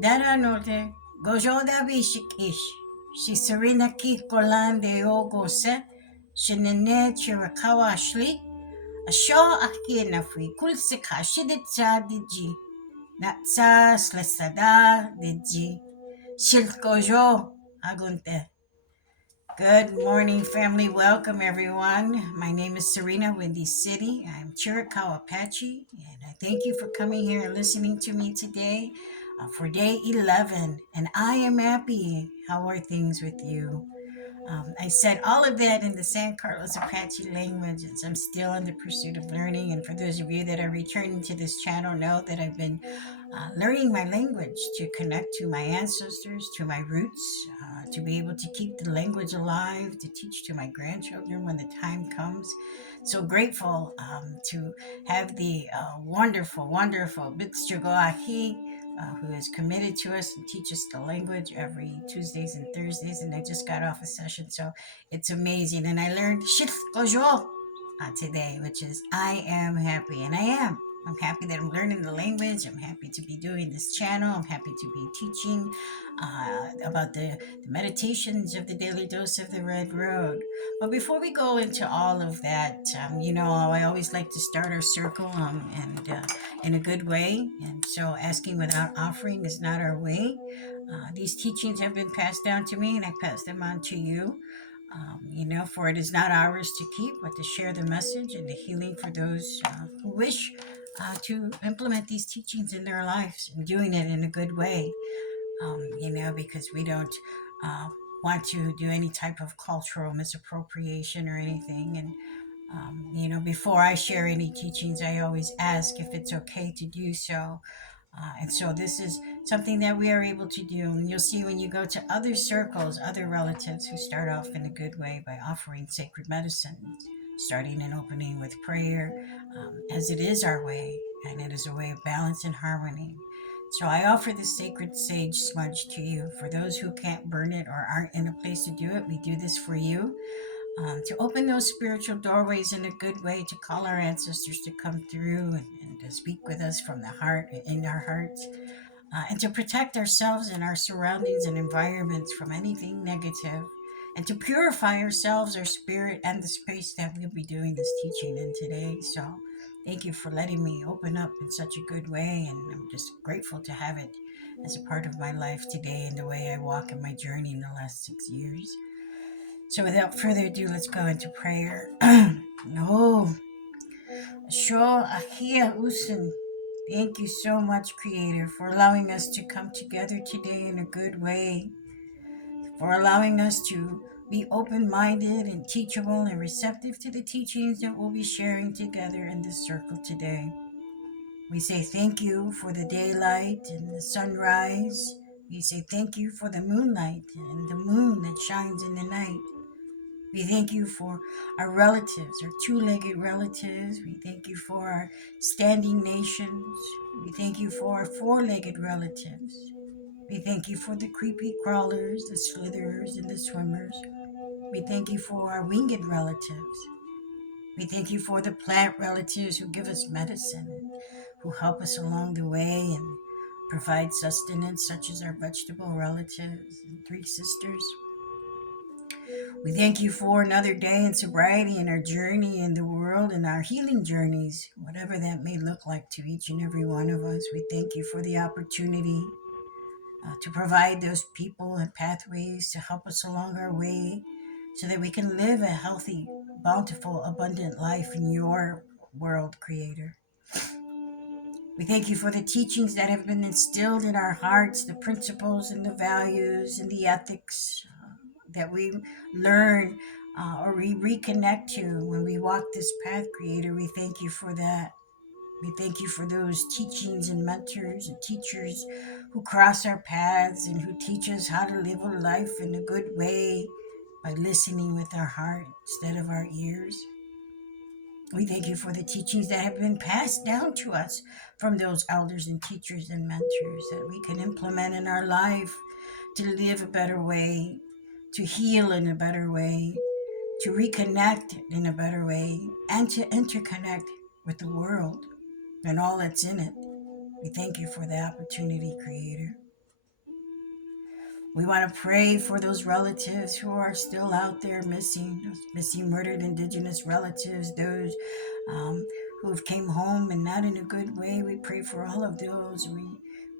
Dada, Nolte, Gozhóó Dabih, Shik'íís, sarina-k, Golán, Deyol, Gonséé, Chiricahua Aslíí, Ashóó, Ahi'ye nafui, Kulsika, Shiditsa, Dijii, Natsa, Slesada, Dijii, Silka, Hagont'ee. Good morning, family. Welcome, everyone. My name is Sarina Windy City. I'm Chiricahua Apache, and I thank you for coming here and listening to me today for day 11. And I am happy. How are things with you? I said all of that in the San Carlos Apache language as I'm still in the pursuit of learning. And for those of you that are returning to this channel, know that I've been learning my language to connect to my ancestors, to my roots, to be able to keep the language alive, to teach to my grandchildren when the time comes. So grateful to have the wonderful Ahi'ye, who is committed to us and teach us the language every Tuesdays and Thursdays. And I just got off a session, so it's amazing. And I learned Gozhóó today, which is I am happy, and I am. I'm happy that I'm learning the language. I'm happy to be doing this channel. I'm happy to be teaching about the meditations of the daily dose of the Red Road. But before we go into all of that, I always like to start our circle and in a good way. And so asking without offering is not our way. These teachings have been passed down to me, and I pass them on to you. For it is not ours to keep, but to share the message and the healing for those who wish to implement these teachings in their lives and doing it in a good way, because we don't want to do any type of cultural misappropriation or anything. And before I share any teachings, I always ask if it's okay to do so. And so this is something that we are able to do. And you'll see when you go to other circles, other relatives who start off in a good way by offering sacred medicines, starting and opening with prayer, as it is our way, and it is a way of balance and harmony. So I offer the sacred sage smudge to you. For those who can't burn it or aren't in a place to do it, we do this for you. To open those spiritual doorways in a good way, to call our ancestors to come through and to speak with us from the heart, in our hearts, and to protect ourselves and our surroundings and environments from anything negative, and to purify ourselves, our spirit, and the space that we'll be doing this teaching in today. So thank you for letting me open up in such a good way, and I'm just grateful to have it as a part of my life today and the way I walk in my journey in the last 6 years. So without further ado, let's go into prayer. No. Ashóó, Ahi'ye. Thank you so much, Creator, for allowing us to come together today in a good way, for allowing us to be open-minded and teachable and receptive to the teachings that we'll be sharing together in this circle today. We say thank you for the daylight and the sunrise. We say thank you for the moonlight and the moon that shines in the night. We thank you for our relatives, our two-legged relatives. We thank you for our standing nations. We thank you for our four-legged relatives. We thank you for the creepy crawlers, the slitherers, and the swimmers. We thank you for our winged relatives. We thank you for the plant relatives who give us medicine, who help us along the way and provide sustenance, such as our vegetable relatives and three sisters. We thank you for another day in sobriety and our journey in the world and our healing journeys, whatever that may look like to each and every one of us. We thank you for the opportunity to provide those people and pathways to help us along our way so that we can live a healthy, bountiful, abundant life in your world, Creator. We thank you for the teachings that have been instilled in our hearts, the principles and the values and the ethics that we learn or we reconnect to when we walk this path, Creator. We thank you for that. We thank you for those teachings and mentors and teachers who cross our paths and who teach us how to live a life in a good way by listening with our heart instead of our ears. We thank you for the teachings that have been passed down to us from those elders and teachers and mentors that we can implement in our life to live a better way, to heal in a better way, to reconnect in a better way, and to interconnect with the world and all that's in it. We thank you for the opportunity, Creator. We want to pray for those relatives who are still out there missing, those missing, murdered Indigenous relatives, those who have came home and not in a good way. We pray for all of those.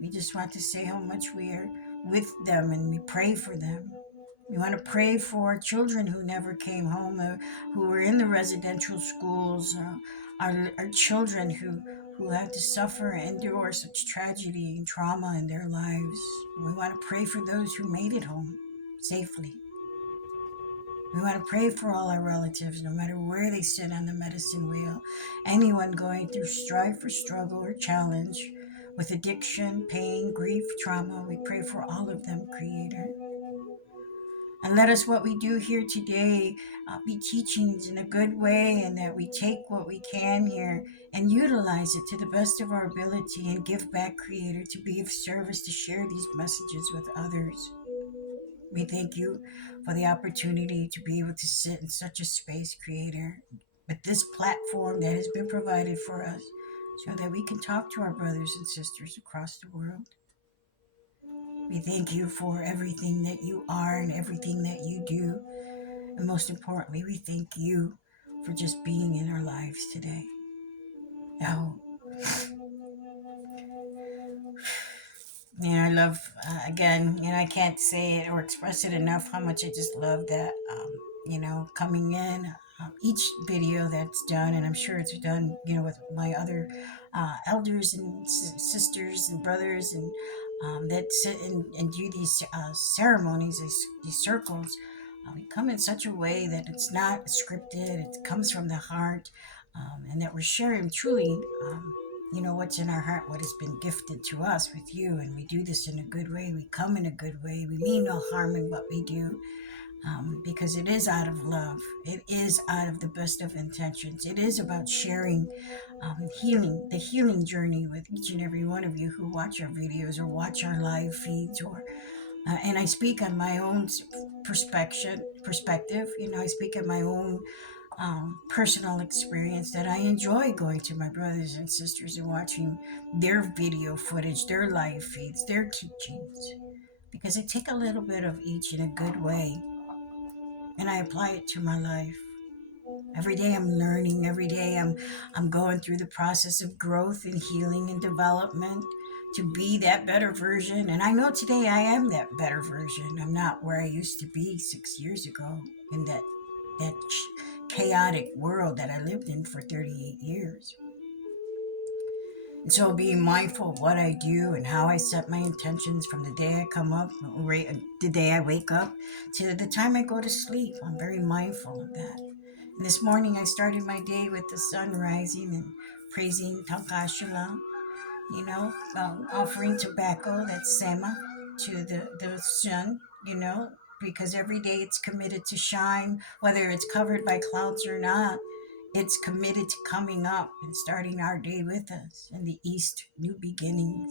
We just want to say how much we are with them, and we pray for them. We want to pray for children who never came home, who were in the residential schools, our children who had to suffer and endure such tragedy and trauma in their lives. We want to pray for those who made it home safely. We want to pray for all our relatives, no matter where they sit on the medicine wheel. Anyone going through strife or struggle or challenge with addiction, pain, grief, trauma, we pray for all of them, Creator. And let us, what we do here today, be teachings in a good way, and that we take what we can here and utilize it to the best of our ability and give back, Creator, to be of service, to share these messages with others. We thank you for the opportunity to be able to sit in such a space, Creator, with this platform that has been provided for us so that we can talk to our brothers and sisters across the world. We thank you for everything that you are and everything that you do. And most importantly, we thank you for just being in our lives today. Now, I love, again, I can't say it or express it enough how much I just love that, coming in. Each video that's done, and I'm sure it's done, with my other elders and sisters and brothers, and that sit and do these ceremonies, these circles. We come in such a way that it's not scripted, it comes from the heart, and that we're sharing truly, what's in our heart, what has been gifted to us with you. And we do this in a good way. We come in a good way. We mean no harm in what we do. Because it is out of love. It is out of the best of intentions. It is about sharing the healing journey with each and every one of you who watch our videos or watch our live feeds. And I speak on my own perspective. I speak on my own personal experience, that I enjoy going to my brothers and sisters and watching their video footage, their live feeds, their teachings, because I take a little bit of each in a good way and I apply it to my life. Every day I'm learning. Every day I'm going through the process of growth and healing and development to be that better version. And I know today I am that better version. I'm not where I used to be 6 years ago in that chaotic world that I lived in for 38 years. And so being mindful of what I do and how I set my intentions from the day I come up, the day I wake up, to the time I go to sleep, I'm very mindful of that. And this morning I started my day with the sun rising and praising Tankashala, offering tobacco, that's Sema, to the sun, because every day it's committed to shine, whether it's covered by clouds or not. It's committed to coming up and starting our day with us in the east, new beginnings.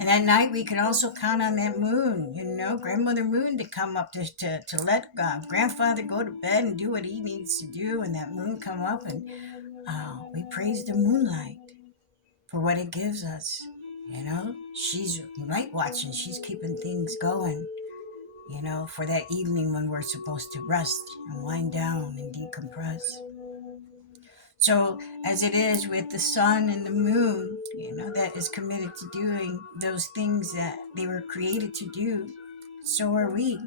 And at night, we can also count on that moon, Grandmother Moon, to come up to let Grandfather go to bed and do what he needs to do. And that moon come up, and we praise the moonlight for what it gives us. She's night watching. She's keeping things going, for that evening when we're supposed to rest and wind down and decompress. So as it is with the sun and the moon, that is committed to doing those things that they were created to do, so are we.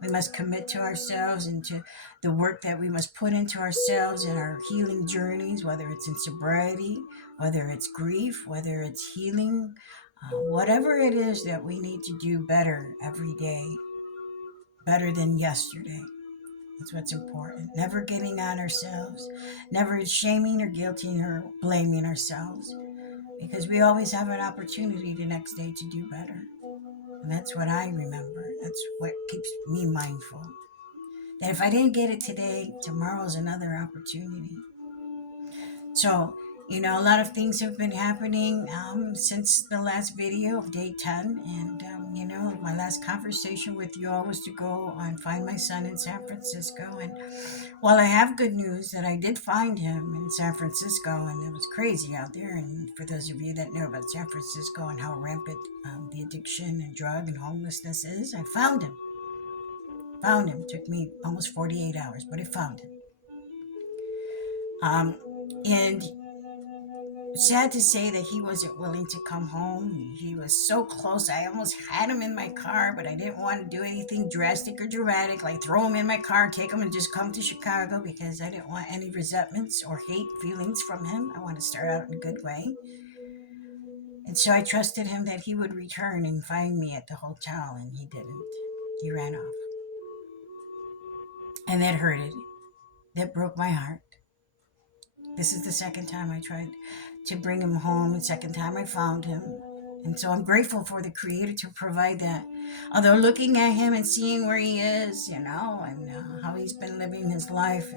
We must commit to ourselves and to the work that we must put into ourselves in our healing journeys, whether it's in sobriety, whether it's grief, whether it's healing, whatever it is that we need to do better every day, better than yesterday. That's what's important. Never getting on ourselves, never shaming or guilting or blaming ourselves, because we always have an opportunity the next day to do better. And that's what I remember. That's what keeps me mindful. That if I didn't get it today, tomorrow's another opportunity. So, A lot of things have been happening since the last video of day 10. And, my last conversation with you all was to go and find my son in San Francisco. And while I have good news that I did find him in San Francisco, and it was crazy out there. And for those of you that know about San Francisco and how rampant the addiction and drug and homelessness is, I found him. Found him. Took me almost 48 hours, but I found him. And sad to say that he wasn't willing to come home. He was so close. I almost had him in my car, but I didn't want to do anything drastic or dramatic, like throw him in my car, take him and just come to Chicago, because I didn't want any resentments or hate feelings from him. I want to start out in a good way. And so I trusted him that he would return and find me at the hotel, and he didn't. He ran off. And that hurted. That broke my heart. This is the second time I tried to bring him home, the second time I found him. And so I'm grateful for the Creator to provide that. Although looking at him and seeing where he is, and how he's been living his life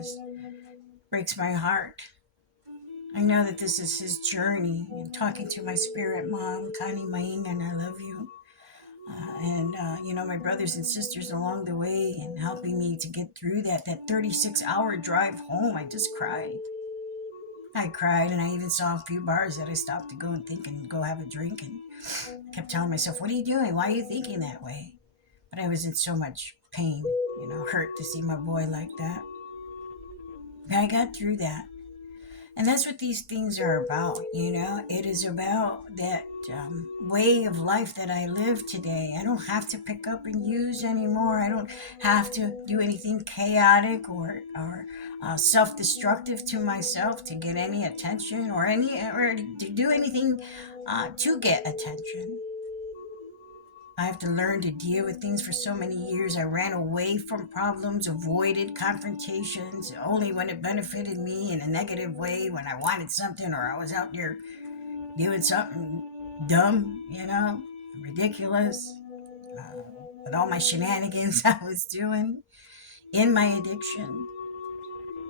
breaks my heart. I know that this is his journey, and talking to my spirit mom, Connie Maing, and I love you. My brothers and sisters along the way, and helping me to get through that 36-hour drive home. I just cried. I cried, and I even saw a few bars that I stopped to go and think and go have a drink, and kept telling myself, what are you doing? Why are you thinking that way? But I was in so much pain, hurt to see my boy like that. But I got through that. And that's what these things are about, It is about that way of life that I live today. I don't have to pick up and use anymore. I don't have to do anything chaotic or self-destructive to myself to get any attention or to do anything to get attention. I have to learn to deal with things. For so many years, I ran away from problems, avoided confrontations, only when it benefited me in a negative way, when I wanted something or I was out there doing something dumb, ridiculous, with all my shenanigans I was doing in my addiction.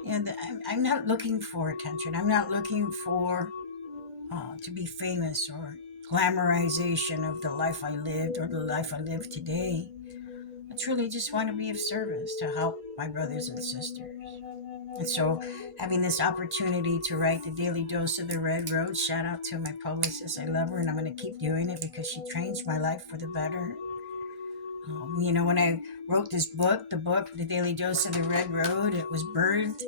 And I'm not looking for attention. I'm not looking for to be famous or glamorization of the life I lived or the life I live today. I truly just want to be of service to help my brothers and sisters. And so having this opportunity to write the Daily Dose of the Red Road, shout out to my publicist. I love her, and I'm going to keep doing it because she changed my life for the better. When I wrote this book, The Daily Dose of the Red Road, it was birthed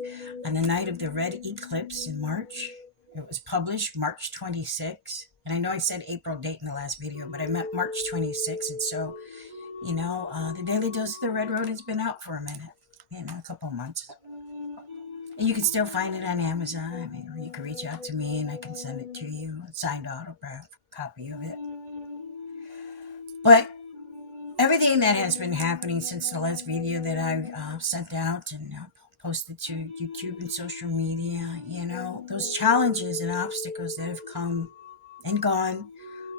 on the night of the red eclipse in March. It was published March 26th. And I know I said April date in the last video, but I meant March 26th. And so, the Daily Dose of the Red Road has been out for a minute, a couple months. And you can still find it on Amazon, or you can reach out to me and I can send it to you, a signed autograph copy of it. But everything that has been happening since the last video that I sent out and posted to YouTube and social media, those challenges and obstacles that have come and gone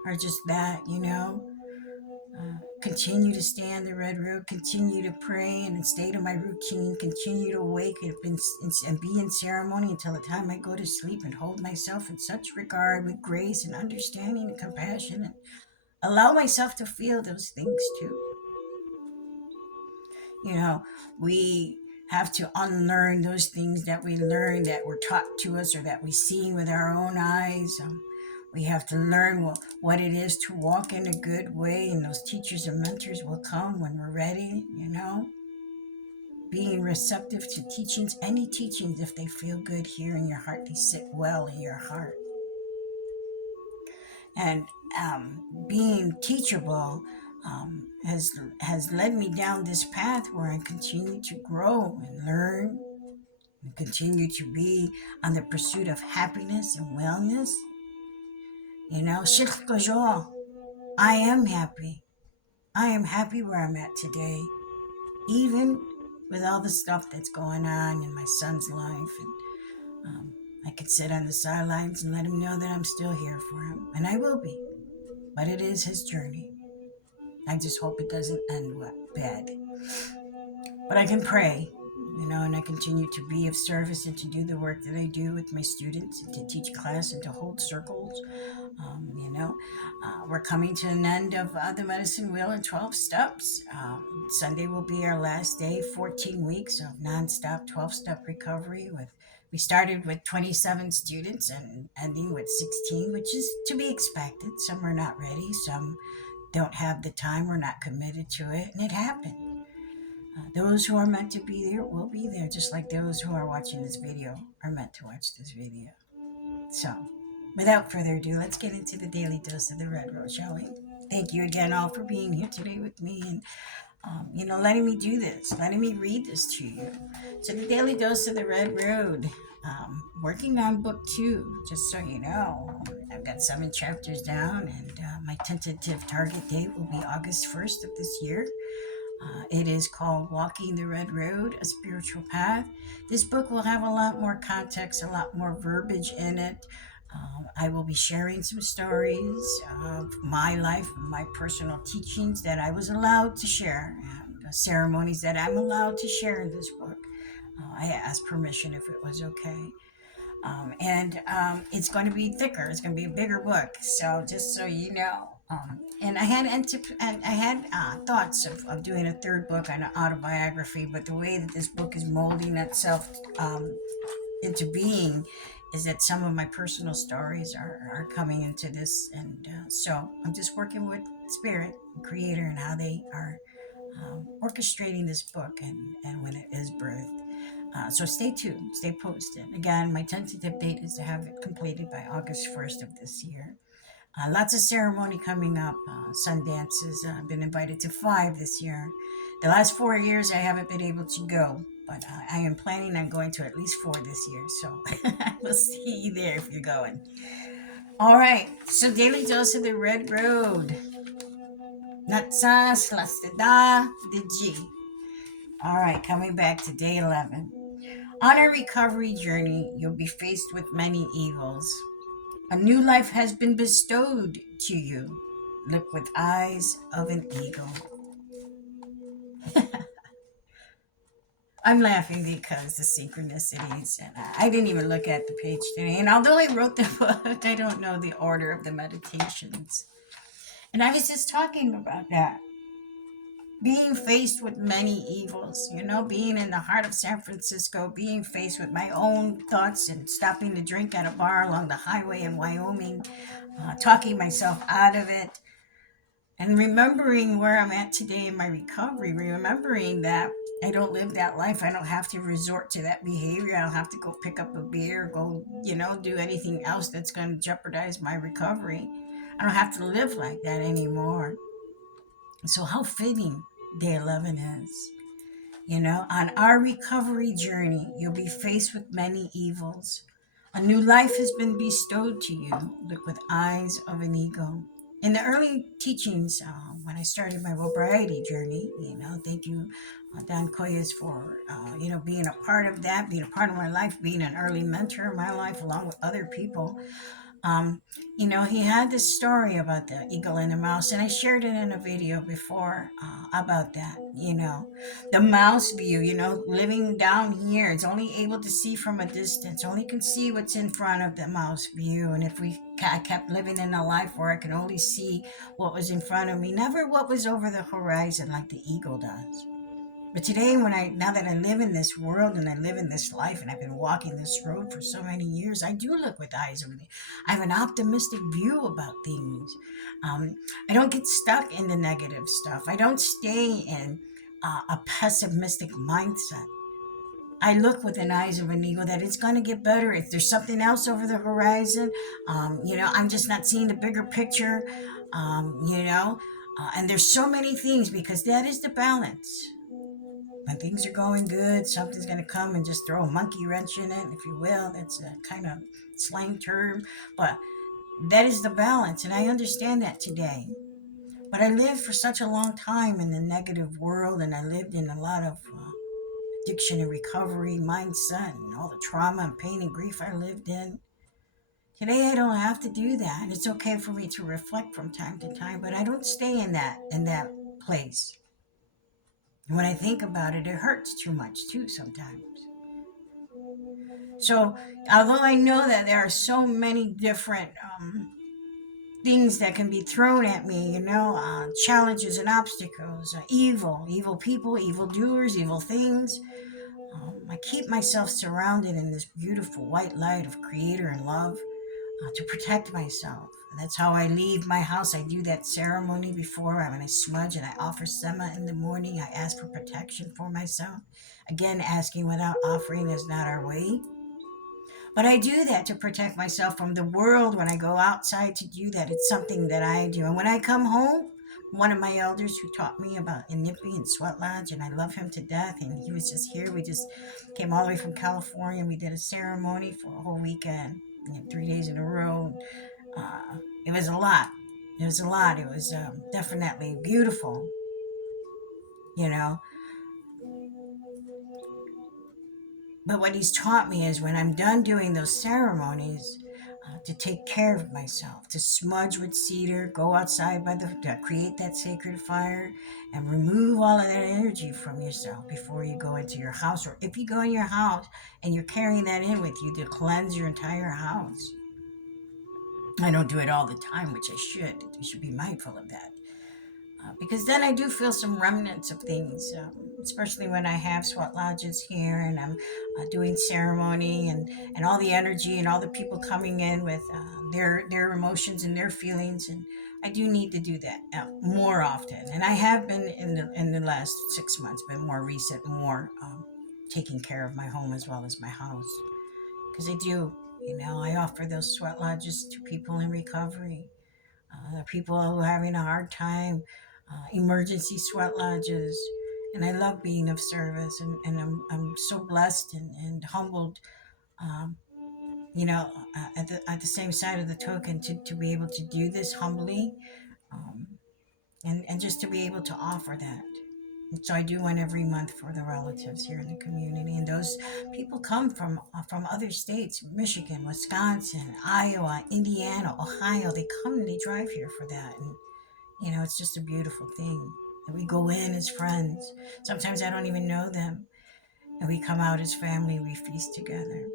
are just that, continue to stay on the red road, continue to pray and stay to my routine, continue to wake up and be in ceremony until the time I go to sleep, and hold myself in such regard with grace and understanding and compassion, and allow myself to feel those things too. We have to unlearn those things that we learned, that were taught to us, or that we see with our own eyes. We have to learn what it is to walk in a good way, and those teachers and mentors will come when we're ready, Being receptive to teachings, any teachings, if they feel good here in your heart, they sit well in your heart. And being teachable has led me down this path where I continue to grow and learn, and continue to be on the pursuit of happiness and wellness. Gozhóó, I am happy. I am happy where I'm at today, even with all the stuff that's going on in my son's life. And I could sit on the sidelines and let him know that I'm still here for him, and I will be. But it is his journey. I just hope it doesn't end bad. But I can pray, and I continue to be of service and to do the work that I do with my students and to teach class and to hold circles. We're coming to an end of the medicine wheel in 12 steps. Sunday will be our last day, 14 weeks of nonstop 12-step recovery. We started with 27 students and ending with 16, which is to be expected. Some are not ready, some don't have the time, we're not committed to it, and it happened. Those who are meant to be there will be there, just like those who are watching this video are meant to watch this video. So, without further ado, let's get into the daily dose of the Red Road, shall we? Thank you again all for being here today with me and letting me do this, letting me read this to you. So the daily dose of the Red Road, working on book 2, just so you know. I've got 7 chapters down, and my tentative target date will be August 1st of this year. It is called Walking the Red Road, A Spiritual Path. This book will have a lot more context, a lot more verbiage in it. I will be sharing some stories of my life, my personal teachings that I was allowed to share, and ceremonies that I'm allowed to share in this book. I asked permission if it was okay. It's going to be thicker. It's going to be a bigger book. So just so you know, and I had thoughts of doing a third book on an autobiography, but the way that this book is molding itself into being is that some of my personal stories are coming into this, and so I'm just working with Spirit and Creator and how they are orchestrating this book and when it is birthed. So stay tuned, stay posted. Again, my tentative date is to have it completed by August 1st of this year. Lots of ceremony coming up, sun dances. I've been invited to 5 this year. The last 4 years I haven't been able to go, but I am planning on going to at least 4 this year. So we'll see you there if you're going. All right, so daily dose of the Red Road. Natsas, Lastada, Dijii. All right, coming back to day 11. On a recovery journey, you'll be faced with many evils. A new life has been bestowed to you. Look with eyes of an eagle. I'm laughing because the synchronicities, and I didn't even look at the page today. And although I wrote the book, I don't know the order of the meditations. And I was just talking about that. Being faced with many evils, being in the heart of San Francisco, being faced with my own thoughts and stopping to drink at a bar along the highway in Wyoming, talking myself out of it, and remembering where I'm at today in my recovery, remembering that I don't live that life. I don't have to resort to that behavior. I don't have to go pick up a beer, go, do anything else that's going to jeopardize my recovery. I don't have to live like that anymore. So how fitting day 11 is. On our recovery journey, you'll be faced with many evils. A new life has been bestowed to you. Look with eyes of an eagle. In the early teachings, when I started my sobriety journey, thank you, Don Koyas, for, being a part of that, being a part of my life, being an early mentor in my life, along with other people. He had this story about the eagle and the mouse, and I shared it in a video before about that. The mouse view, living down here, it's only able to see from a distance, only can see what's in front of the mouse view. And if I kept living in a life where I could only see what was in front of me, never what was over the horizon like the eagle does. But today, now that I live in this world and I live in this life and I've been walking this road for so many years, I do look with eyes of it. I have an optimistic view about things. I don't get stuck in the negative stuff. I don't stay in a pessimistic mindset. I look with the eyes of an eagle that it's going to get better. If there's something else over the horizon, I'm just not seeing the bigger picture, and there's so many things, because that is the balance. When things are going good, something's going to come and just throw a monkey wrench in it, if you will. That's a kind of slang term, but that is the balance, and I understand that today. But I lived for such a long time in the negative world, and I lived in a lot of addiction and recovery mindset and all the trauma and pain and grief I lived in. Today I don't have to do that, and it's okay for me to reflect from time to time, but I don't stay in that place. And when I think about it, it hurts too much too sometimes. So, although I know that there are so many different things that can be thrown at me, challenges and obstacles, evil people, evil doers, evil things, I keep myself surrounded in this beautiful white light of creator and love to protect myself. And that's how I leave my house. I do that ceremony before when I smudge and I offer sema in the morning. I ask for protection for myself. Again, asking without offering is not our way. But I do that to protect myself from the world when I go outside to do that. It's something that I do. And when I come home, one of my elders who taught me about Inipi and Sweat Lodge, and I love him to death, and he was just here. We just came all the way from California, and we did a ceremony for a whole weekend, 3 days in a row. It was a lot. It was a lot. It was definitely beautiful, you know. But what he's taught me is when I'm done doing those ceremonies, to take care of myself, to smudge with cedar, go outside to create that sacred fire, and remove all of that energy from yourself before you go into your house. Or if you go in your house and you're carrying that in with you, to cleanse your entire house. I don't do it all the time, which I should. You should be mindful of that. Because then I do feel some remnants of things, especially when I have sweat lodges here and I'm doing ceremony and all the energy and all the people coming in with their emotions and their feelings. And I do need to do that more often. And I have been in the last 6 months, been more recent, more taking care of my home as well as my house. Because I do, I offer those sweat lodges to people in recovery, people who are having a hard time, emergency sweat lodges. And I love being of service, and I'm so blessed and humbled, um, at the same side of the token to be able to do this humbly, um, and just to be able to offer that. And so I do one every month for the relatives here in the community, and those people come from other states: Michigan, Wisconsin, Iowa, Indiana, Ohio. They come and they drive here for that, and it's just a beautiful thing. And we go in as friends. Sometimes I don't even know them, and we come out as family. We feast together.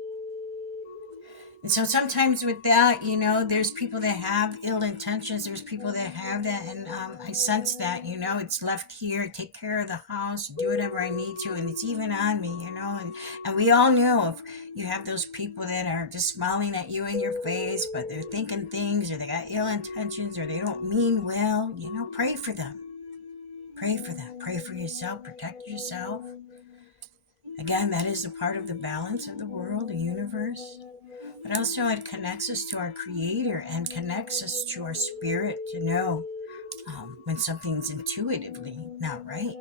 And so sometimes with that, there's people that have ill intentions. There's people that have that. And I sense that, it's left here, take care of the house, do whatever I need to. And it's even on me, and we all know if you have those people that are just smiling at you in your face, but they're thinking things, or they got ill intentions, or they don't mean well, pray for them. Pray for them. Pray for yourself. Protect yourself. Again, that is a part of the balance of the world, the universe. But also it connects us to our creator and connects us to our spirit to know when something's intuitively not right.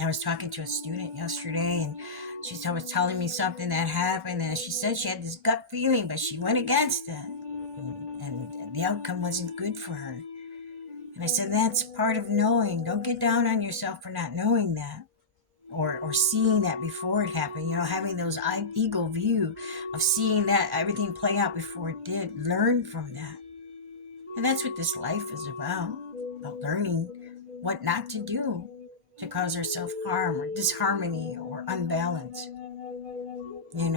I was talking to a student yesterday, and she was telling me something that happened, and she said she had this gut feeling, but she went against it, and the outcome wasn't good for her. And I said, that's part of knowing. Don't get down on yourself for not knowing that, or seeing that before it happened, having those ego view of seeing that everything play out before it did. Learn from that. And that's what this life is about learning what not to do to cause ourselves harm or disharmony or unbalance, and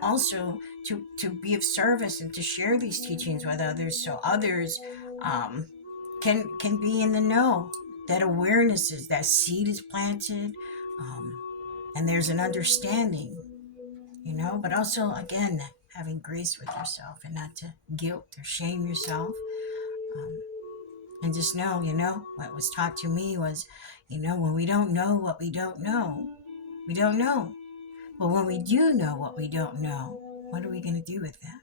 also to be of service and to share these teachings with others, so others um, can be in the know. That awareness is that seed is planted, um, and there's an understanding, but also again having grace with yourself and not to guilt or shame yourself, um, and just know, what was taught to me was, when we don't know what we don't know, we don't know. But when we do know what we don't know, what are we going to do with that?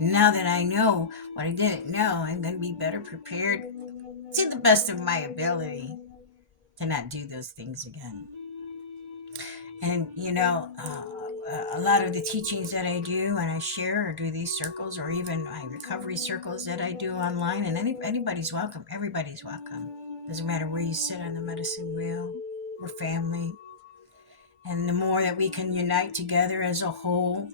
Now that I know what I didn't know, I'm going to be better prepared to the best of my ability to not do those things again. And, a lot of the teachings that I do and I share or do these circles, or even my recovery circles that I do online, and anybody's welcome. Everybody's welcome. Doesn't matter where you sit on the medicine wheel. We're family. And the more that we can unite together as a whole,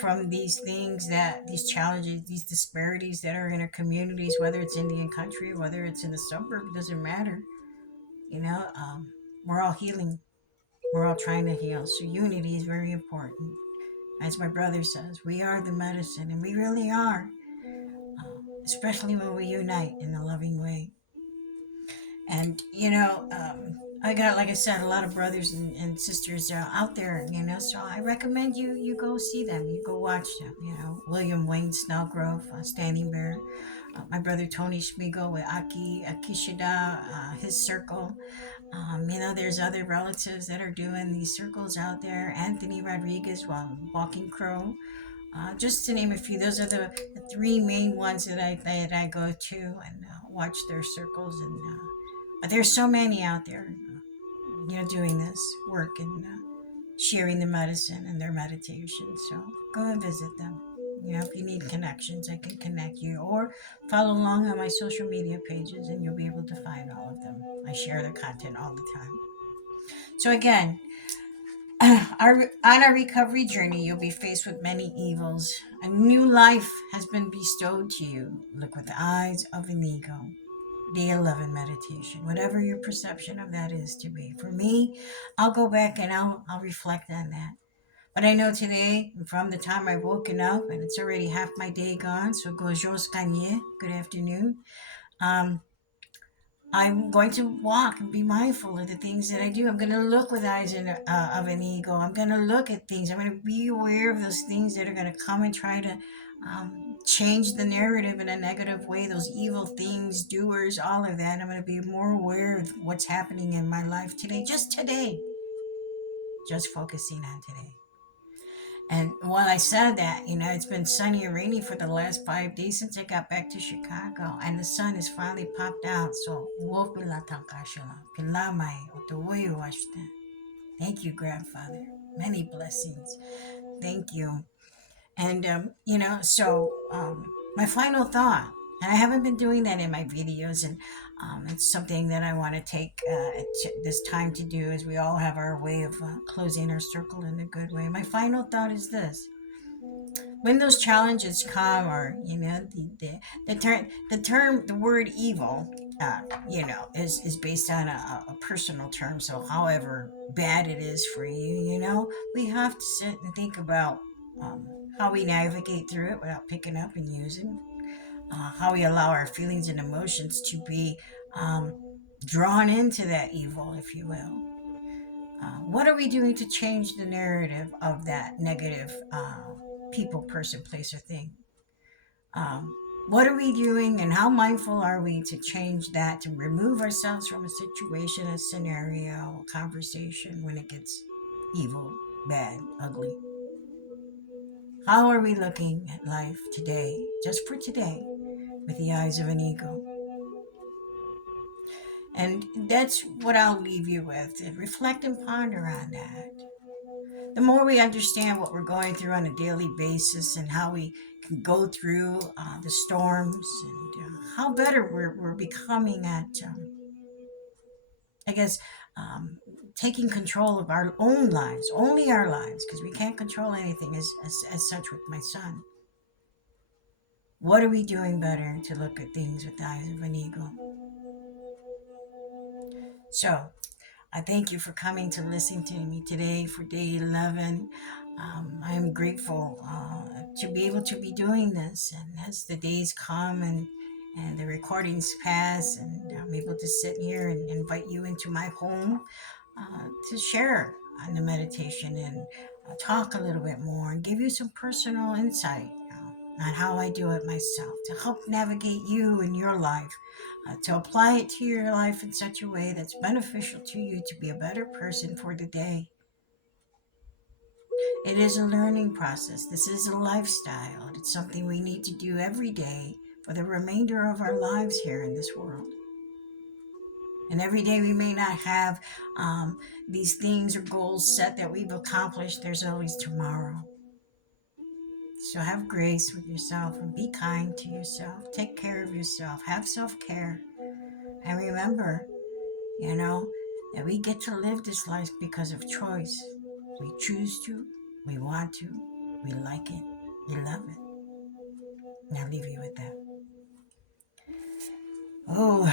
from these things, these challenges, these disparities that are in our communities, whether it's Indian country, whether it's in the suburb, doesn't matter. You know, we're all healing. We're all trying to heal. So unity is very important. As my brother says, we are the medicine, and we really are, especially when we unite in a loving way. And, I got, like I said, a lot of brothers and sisters out there, so I recommend you go see them. You go watch them, William Wayne Snellgrove, Standing Bear, my brother Tony Schmiegel with Akishida, his circle. There's other relatives that are doing these circles out there. Anthony Rodriguez, Walking Crow, just to name a few. Those are the three main ones that I go to and watch their circles. And but there's so many out there, doing this work and sharing the medicine and their meditation. So go and visit them. If you need connections, I can connect you, or follow along on my social media pages, and you'll be able to find all of them. I share their content all the time. So again, on our recovery journey, you'll be faced with many evils. A new life has been bestowed to you. Look with the eyes of an ego. Day 11 meditation, whatever your perception of that is to be. For me, I'll go back and I'll reflect on that. But I know today, from the time I've woken up, and it's already half my day gone, so Gozhóó, good afternoon. I'm going to walk and be mindful of the things that I do. I'm going to look with eyes of an ego. I'm going to look at things. I'm going to be aware of those things that are going to come and try to change the narrative in a negative way. Those evil things, doers, all of that. I'm going to be more aware of what's happening in my life today. Just focusing on today. And while I said that, it's been sunny and rainy for the last 5 days since I got back to Chicago, and the sun has finally popped out. So, thank you, grandfather. Many blessings. Thank you. And, my final thought, and I haven't been doing that in my videos, and it's something that I want to take this time to do, as we all have our way of closing our circle in a good way. My final thought is this: when those challenges come, or the word evil, is based on a personal term. So however bad it is for you, we have to sit and think about how we navigate through it without picking up and using, how we allow our feelings and emotions to be um, drawn into that evil, if you will. What are we doing to change the narrative of that negative people, person, place, or thing? Um, what are we doing, and how mindful are we to change that, to remove ourselves from a situation, a scenario, a conversation when it gets evil, bad, ugly? How are we looking at life today, just for today, with the eyes of an ego? And that's what I'll leave you with. Reflect and ponder on that. The more we understand what we're going through on a daily basis, and how we can go through the storms, and how better we're becoming at, I guess, taking control of our own lives, only our lives, because we can't control anything as such with my son. What are we doing better to look at things with the eyes of an ego? So, I thank you for coming to listen to me today for day 11. I am grateful to be able to be doing this. And as the days come, and the recordings pass, and I'm able to sit here and invite you into my home to share on the meditation, and talk a little bit more and give you some personal insight on how I do it myself, to help navigate you in your life, to apply it to your life in such a way that's beneficial to you, to be a better person for the day. It is a learning process. This is a lifestyle. It's something we need to do every day for the remainder of our lives here in this world. And every day we may not have these things or goals set that we've accomplished. There's always tomorrow. So have grace with yourself and be kind to yourself. Take care of yourself. Have self-care. And remember, that we get to live this life because of choice. We choose to, we want to, we like it, we love it. And I'll leave you with that. Oh,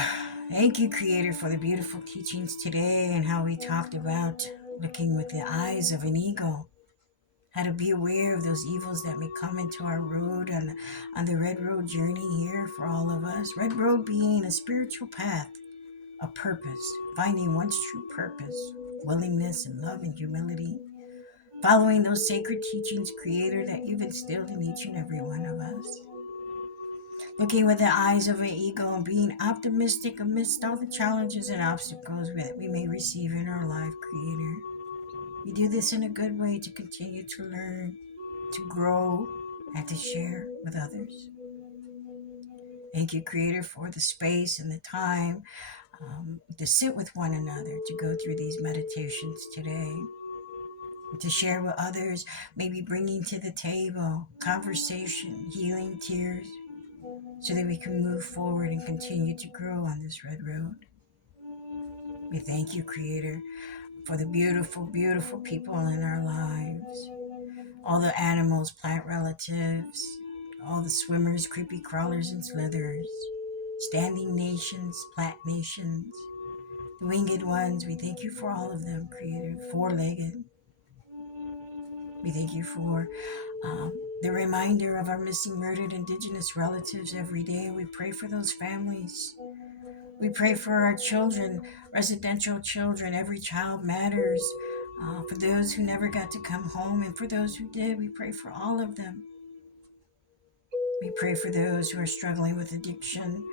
Thank you, Creator, for the beautiful teachings today and how we talked about looking with the eyes of an eagle, how to be aware of those evils that may come into our road on the Red Road journey here for all of us. Red Road being a spiritual path, a purpose, finding one's true purpose, willingness and love and humility, following those sacred teachings, Creator, that you've instilled in each and every one of us. Looking with the eyes of an eagle and being optimistic amidst all the challenges and obstacles that we may receive in our life, Creator. We do this in a good way to continue to learn, to grow, and to share with others. Thank you, Creator, for the space and the time to sit with one another, to go through these meditations today, and to share with others, maybe bringing to the table conversation, healing tears, so that we can move forward and continue to grow on this red road. We thank you, Creator, for the beautiful, beautiful people in our lives, all the animals, plant relatives, all the swimmers, creepy crawlers, and slithers, standing nations, plant nations, the winged ones. We thank you for all of them, Creator, four-legged. We thank you for the reminder of our missing, murdered Indigenous relatives every day. We pray for those families. We pray for our children, residential children. Every child matters. For those who never got to come home and for those who did, we pray for all of them. We pray for those who are struggling with addiction,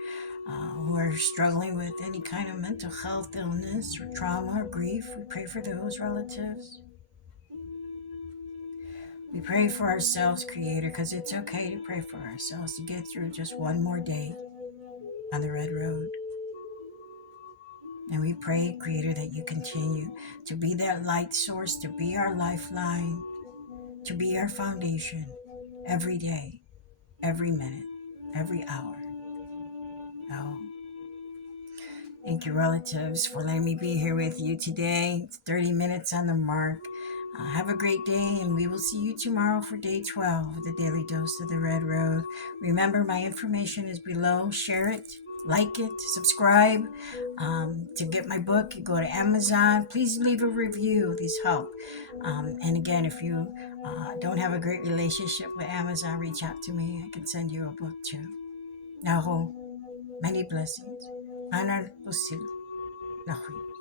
who are struggling with any kind of mental health illness or trauma or grief. We pray for those relatives. We pray for ourselves, Creator, because it's okay to pray for ourselves to get through just one more day on the red road. And we pray, Creator, that you continue to be that light source, to be our lifeline, to be our foundation every day, every minute, every hour. Oh, thank you, relatives, for letting me be here with you today. It's 30 minutes on the mark. Have a great day, and we will see you tomorrow for day 12 of the Daily Dose of the Red Road. Remember, my information is below. Share it, like it, subscribe. To get my book, you go to Amazon. Please leave a review. These help. And again, if you don't have a great relationship with Amazon, reach out to me. I can send you a book too. Nowíí, many blessings. Anar Lusil, Nowíí.